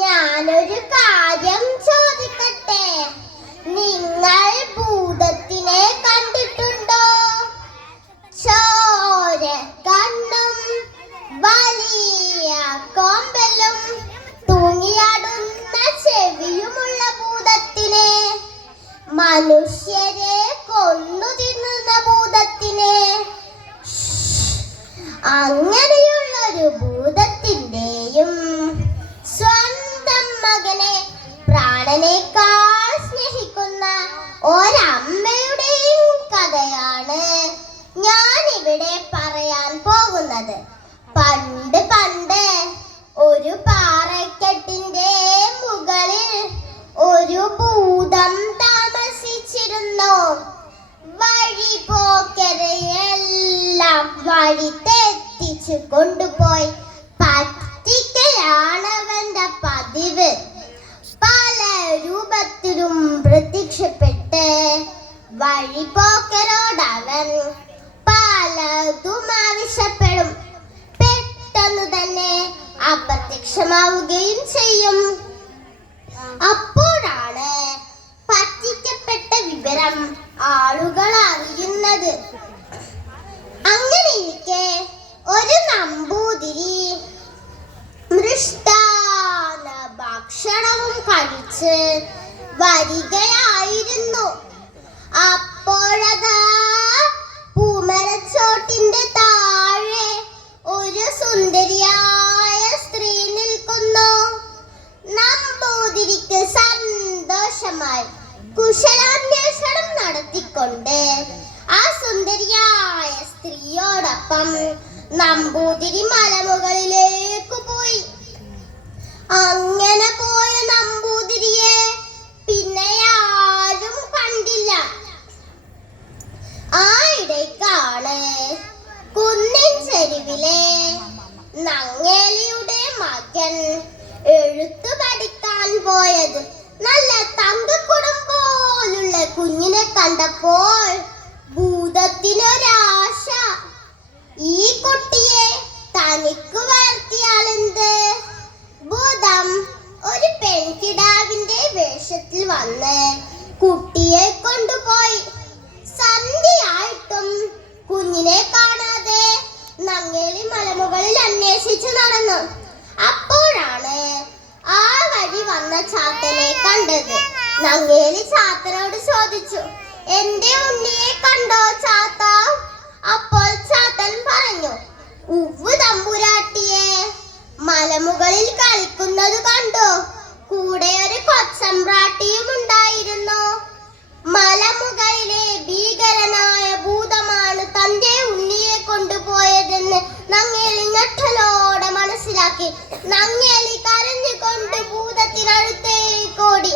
ഞാനൊരു കാര്യം ചോദിക്കട്ടെ? നിങ്ങൾ ഭൂതത്തിനെ കണ്ടിട്ടുണ്ടോ? ചോര കണ്ണും വലിയ കോമ്പലും തൂങ്ങിയാടുന്ന ചെവിയുമുള്ള ഭൂതത്തിനെ. മനുഷ്യരെ കൊന്നു തിന്നുന്ന ഭൂതത്തിനെ. അങ്ങനെയുള്ളൊരു ഭൂതത്തിന്റെയും പ്രാണനേക്കാൾ സ്നേഹിക്കുന്ന ഒരമ്മയുടെയും കഥയാണ് ഞാൻ ഇവിടെ പറയാൻ പോകുന്നത്. പണ്ട് പണ്ട് ഒരു പാറക്കെട്ടിന്റെ മുകളിൽ ഒരു ഭൂതം താമസിച്ചിരുന്നു. വഴി പോക്കരെയെല്ലാം വഴി തെറ്റിച്ചു കൊണ്ടുപോയി. വഴി പോക്കരോടവൻ പലതും ആവശ്യപ്പെടും പെട്ടെന്ന് തന്നെ അപ്രത്യക്ഷമാവുകയും ചെയ്യും. അപ്പോഴാണ് പറ്റിക്കപ്പെട്ട വിവരം ആളുകൾ അറിയുന്നത് അങ്ങനെയിരിക്കെ ഒരു നമ്പൂതിരി മൃഷ്ടാന ഭക്ഷണവും കഴിച്ച് വരികയായിരുന്നു. അപ്പോഴതാ പൂമരച്ചോട്ടിന്റെ താഴെ ഒരു സുന്ദരിയായ സ്ത്രീ നിൽക്കുന്നു. നമ്പൂതിരിക്ക് സന്തോഷമായി കുശലാന്വേഷണം നടത്തിക്കൊണ്ട് ആ സുന്ദരിയായ സ്ത്രീയോടൊപ്പം നമ്പൂതിരി മലമുകളിലേക്ക് ചെരുവിലെ നങ്ങേലിയുടെ മകൻ എഴുത്തു പഠിക്കാൻ പോയത് നല്ല തങ്കക്കുടം പോലുള്ള കുഞ്ഞിനെ കണ്ടപ്പോൾ ഭൂതത്തിനൊരാശ. ഈ കുട്ടിയെ തനിക്ക് വളർത്തിയാലെന്ത് ഭൂതം ഒരു പെൺകിടാവിന്റെ വേഷത്തിൽ വന്ന് കുട്ടിയെ കൊണ്ടുപോയി സന്ധ്യയായിട്ടും കുഞ്ഞിനെ കാണാതെ നങ്ങേലി മലമുകളിൽ അന്വേഷിച്ചു നടന്നു. അപ്പോഴാണ് ആ വഴി വന്ന ചാത്തനെ കണ്ടത്. നങ്ങേലി ചാത്തനോട് ചോദിച്ചു എന്റെ ഉണ്ണിയെ കണ്ടോ ചാത്ത? അപ്പോൾ ചാത്തൻ പറഞ്ഞു ഉവ്വ് തമ്പുരാട്ടിയെ മലമുകളിൽ നങ്ങേലി ഞെട്ടലോടെ മനസ്സിലാക്കി. നങ്ങേലി കരഞ്ഞുകൊണ്ട് ഭൂതത്തിനടുത്തേക്കോടി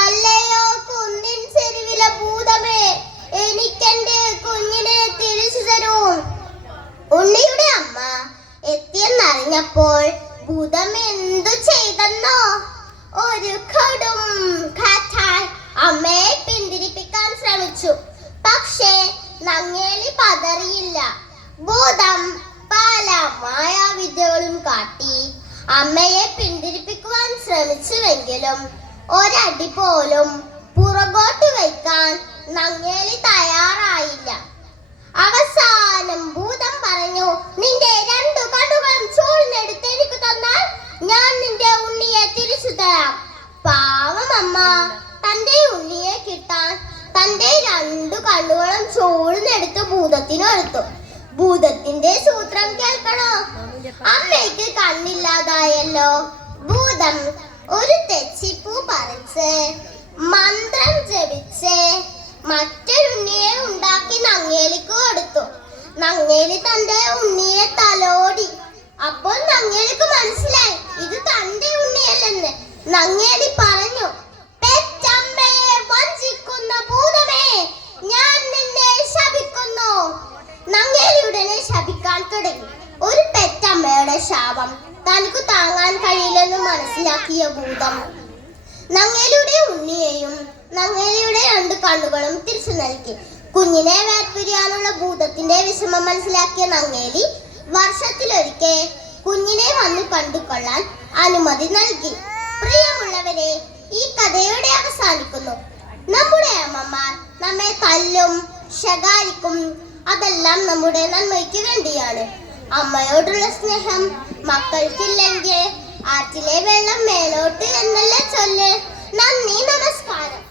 അല്ലയോ കുന്നിൻ ചെരുവിലെ ഭൂതമേ എനിക്കെന്റെ കുഞ്ഞിനെ തിരിച്ചു തരൂ. ഉണ്ണിയുടെ അമ്മ എത്തിയെന്നറിഞ്ഞപ്പോൾ ഭൂതം എന്തു ചെയ്തെന്നോ? ഒരു കടും കാറ്റായി അമ്മയെ പിന്തിരിപ്പിക്കാൻ ശ്രമിച്ചു. പക്ഷേ നങ്ങേലി പതറിയില്ല. ഭൂതം മായാവിദ്യകളും കാട്ടി അമ്മയെ പിന്തിരിപ്പിക്കുവാൻ ശ്രമിച്ചുവെങ്കിലും ഒരടി പോലും പുറകോട്ട് വയ്ക്കാൻ നങ്ങേലി തയ്യാറായില്ല. അവസാനം ഭൂതം പറഞ്ഞു നിന്റെ രണ്ടു കണ്ണുകളും ചൂഴ്ന്നെടുത്ത് എനിക്ക് തന്നാൽ ഞാൻ നിന്റെ ഉണ്ണിയെ തിരിച്ചു തരാം. പാവം അമ്മ തന്റെ ഉണ്ണിയെ കിട്ടാൻ തന്റെ രണ്ടു കണ്ണുകളും ചൂഴ്ന്നെടുത്ത് ഭൂതത്തിന് എടുത്തു ഭൂതത്തിന്റെ സൂത്രം കേൾക്കണോ? അമ്മയ്ക്ക് കണ്ണില്ലാതായല്ലോ. ഭൂതം ഒരു തെച്ചിപ്പൂ പറിച്ച് മന്ത്രം ജപിച്ച് മറ്റൊരുണ്ണിയെ ഉണ്ടാക്കി നങ്ങേലിക്ക് കൊടുത്തു. നങ്ങേലി തന്റെ ഉണ്ണിയെ തലോടി. അപ്പോൾ നങ്ങേലിക്ക് മനസ്സിലായി ഇത് തന്റെ ഉണ്ണിയല്ലെന്ന്. നങ്ങേലി പറഞ്ഞു തുടങ്ങി ഒരു പെറ്റമ്മയുടെ ശാപം. തനിക്ക് താങ്ങാൻ കഴിയില്ലെന്ന് മനസ്സിലാക്കിയ ഭൂതം. നങ്ങേലിയുടെ ഉണ്ണിയെയും നങ്ങേലിയുടെ രണ്ട് കണ്ണുകളും തിരിച്ചു നൽകി. കുഞ്ഞിനെ വേർപിരിയാനുള്ള ഭൂതത്തിന്റെ വിഷമം മനസ്സിലാക്കിയ നങ്ങേലി വർഷത്തിലൊരിക്കെ കുഞ്ഞിനെ വന്ന് കണ്ടുകൊള്ളാൻ അനുമതി നൽകി. പ്രിയമുള്ളവരെ ഈ കഥയോടെ അവസാനിക്കുന്നു. നമ്മുടെ അമ്മമാർ നമ്മെ തല്ലും ശകാരിക്കും അതെല്ലാം നമ്മുടെ നന്മയ്ക്ക് വേണ്ടിയാണ്. അമ്മയോടുള്ള സ്നേഹം മക്കൾക്കില്ലെങ്കിൽ ആറ്റിലെ വെള്ളം മേലോട്ട് എന്നല്ലേ ചൊല്ല്. നന്ദി നമസ്കാരം.